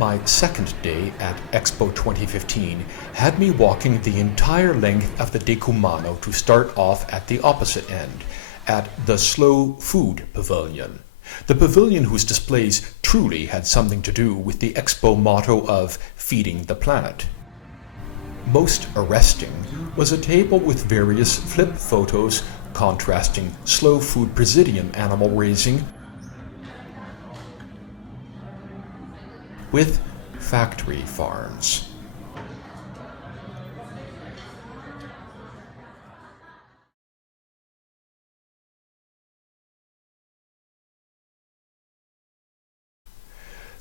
My second day at Expo 2015 had me walking the entire length of the Decumano to start off at the opposite end, at the Slow Food Pavilion. The pavilion whose displays truly had something to do with the Expo motto of feeding the planet. Most arresting was a table with various flip photos contrasting slow food presidium animal raising with factory farms.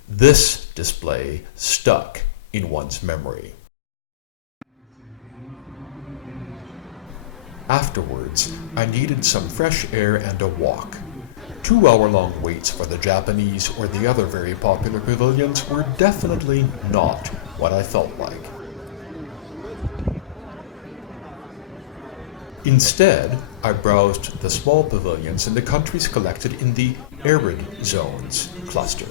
This display stuck in one's memory. Afterwards, I needed some fresh air and a walk. 2-hour-long waits for the Japanese or the other very popular pavilions were definitely not what I felt like. Instead, I browsed the small pavilions in the countries collected in the Arid zones cluster.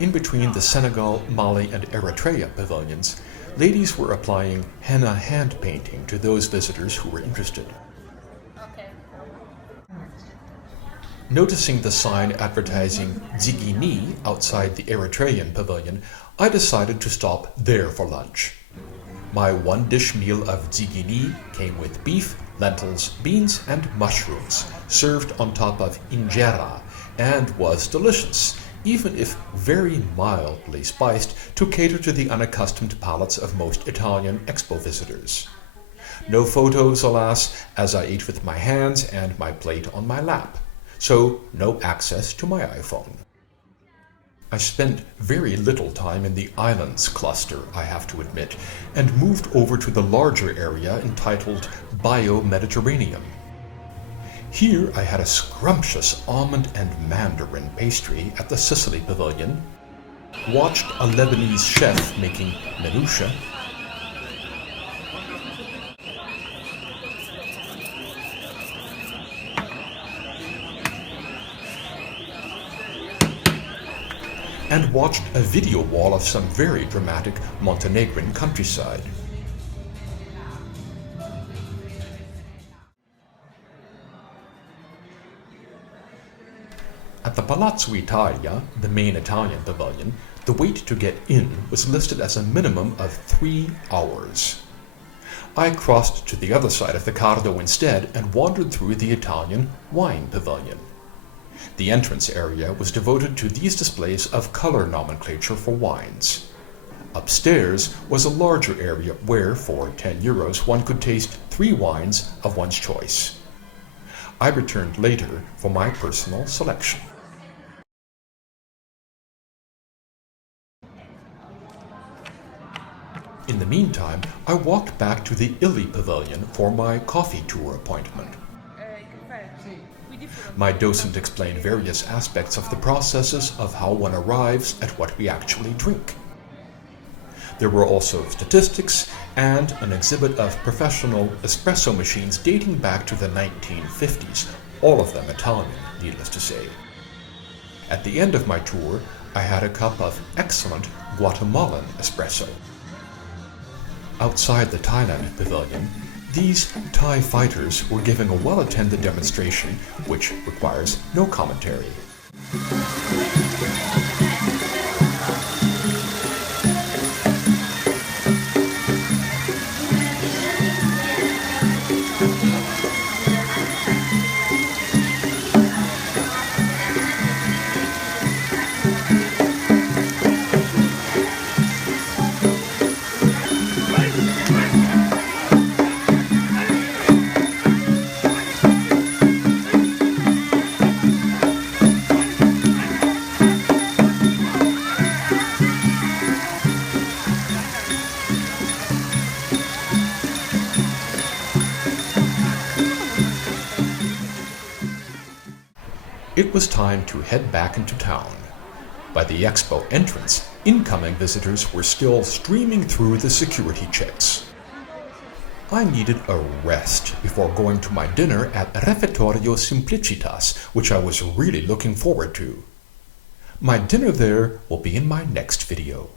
In between the Senegal, Mali, and Eritrea pavilions, ladies were applying henna hand painting to those visitors who were interested. Noticing the sign advertising zigini outside the Eritrean pavilion, I decided to stop there for lunch. My one-dish meal of zigini came with beef, lentils, beans, and mushrooms, served on top of injera, and was delicious, even if very mildly spiced to cater to the unaccustomed palates of most Italian Expo visitors. No photos, alas, as I ate with my hands and my plate on my lap, so no access to my iPhone. I spent very little time in the islands cluster, I have to admit, and moved over to the larger area entitled Bio-Mediterranean. Here I had a scrumptious almond and mandarin pastry at the Sicily Pavilion, watched a Lebanese chef making minouche, and watched a video wall of some very dramatic Montenegrin countryside. At the Palazzo Italia, the main Italian pavilion, the wait to get in was listed as a minimum of 3 hours. I crossed to the other side of the Cardo instead and wandered through the Italian wine pavilion. The entrance area was devoted to these displays of color nomenclature for wines. Upstairs was a larger area where, for €10, one could taste 3 wines of one's choice. I returned later for my personal selection. In the meantime, I walked back to the Illy Pavilion for my coffee tour appointment. My docent explained various aspects of the processes of how one arrives at what we actually drink. There were also statistics and an exhibit of professional espresso machines dating back to the 1950s, all of them Italian, needless to say. At the end of my tour, I had a cup of excellent Guatemalan espresso. Outside the Thailand pavilion, these Thai fighters were giving a well-attended demonstration which requires no commentary. It was time to head back into town. By the expo entrance, incoming visitors were still streaming through the security checks. I needed a rest before going to my dinner at Tonycitytastes, which I was really looking forward to. My dinner there will be in my next video.